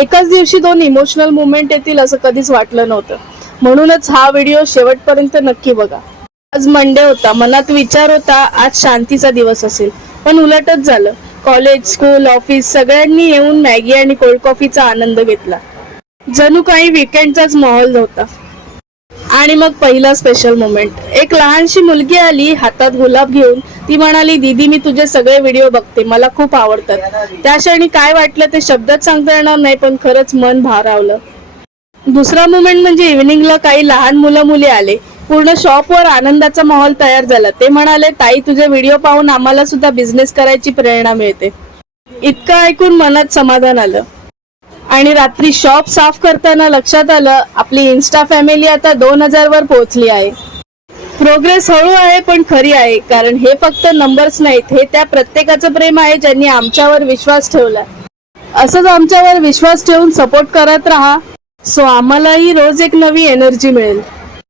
एकाच दिवशी दोन इमोशनल मुवमेंट येतील असं कधीच वाटलं नव्हतं. म्हणूनच हा व्हिडिओ शेवटपर्यंत नक्की बघा. आज मंडे होता, मनात विचार होता आज शांतीचा दिवस असेल, पण उलटच झालं. कॉलेज, स्कूल, ऑफिस सगळ्यांनी येऊन मॅगी आणि कोल्ड कॉफीचा आनंद घेतला. जणू काही विकेंडचाच माहोल होता. आणि मग पहिला स्पेशल मोमेंट. एक लहानशी मुलगी आली हातात गुलाब घेऊन. ती म्हणाली, दीदी मी तुझे सगळे व्हिडिओ बघते, मला खूप आवडतात. त्या क्षणी काय वाटलं ते शब्दात सांगता येणार नाही, पण खरंच मन भारावलं. दुसरा मोमेंट म्हणजे इव्हिनिंगला काही लहान मुलं मुली आले. पूर्ण शॉपवर आनंदाचा माहोल तयार झाला. ते म्हणाले, ताई तुझे व्हिडिओ पाहून आम्हाला सुद्धा बिझनेस करायची प्रेरणा मिळते. इतकं ऐकून मनात समाधान आलं. आणि रात्री शॉप साफ करताना लक्षात आलं, आपली इन्स्टा फॅमिली आता 2000 वर पोहोचली आहे. प्रोग्रेस हळू आहे पण खरी आहे, कारण हे फक्त नंबर्स नाहीत, हे त्या प्रत्येकाचं प्रेम आहे ज्यांनी आमच्यावर विश्वास ठेवला. असंच आमच्यावर विश्वास ठेवून सपोर्ट करत राहा, सो आम्हालाही रोज एक नवी एनर्जी मिळेल.